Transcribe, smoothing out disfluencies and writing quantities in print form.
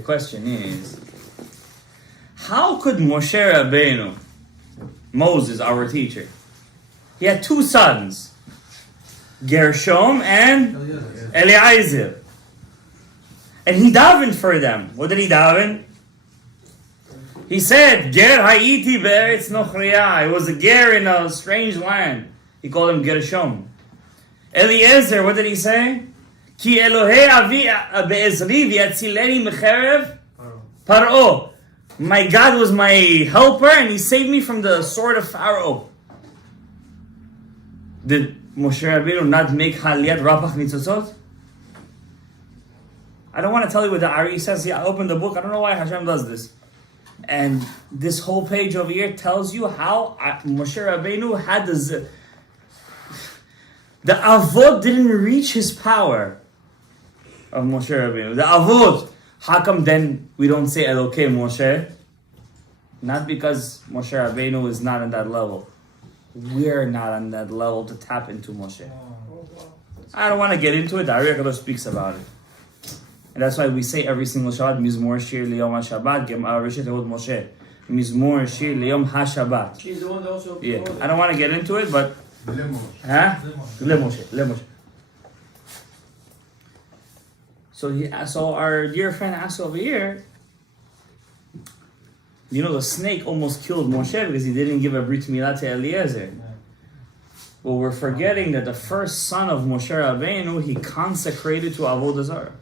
The question is, how could Moshe Rabbeinu, Moses, our teacher, he had two sons, Gershom and Eliezer, and he davened for them. What did he daven? He said, Ger ha'iti be'eretz nochriya. I was a ger in a strange land. He called him Gershom. Eliezer, what did he say? Ki Elohei avi be'ezri v'yatzileni mecherev Paro. My God was my helper and he saved me from the sword of Pharaoh. Did Moshe Rabbeinu not make Haliyat Rapach Nitzotzot? I don't want to tell you what the Ari says. I opened the book. I don't know why Hashem does this. And this whole page over here tells you how Moshe Rabbeinu had the Avot didn't reach his power of Moshe Rabbeinu. The Avot. How come then we don't say Elokei Moshe? Not because Moshe Rabbeinu is not on that level. We're not on that level to tap into Moshe. I don't want to get into it. The Ari HaKadosh speaks about it. And that's why we say every single Shabbat, Mizmor Shir Liyom HaShabbat, Reshet Evot Moshe. Mizmor Shir Liyom HaShabbat. She's the one that also... Yeah, I don't want to get into it, but... Le Moshe. So our dear friend asked over here, you know, the snake almost killed Moshe because he didn't give a Brit Milah to Eliezer. Well, we're forgetting that the first son of Moshe Rabbeinu, he consecrated to Avodah Zarah.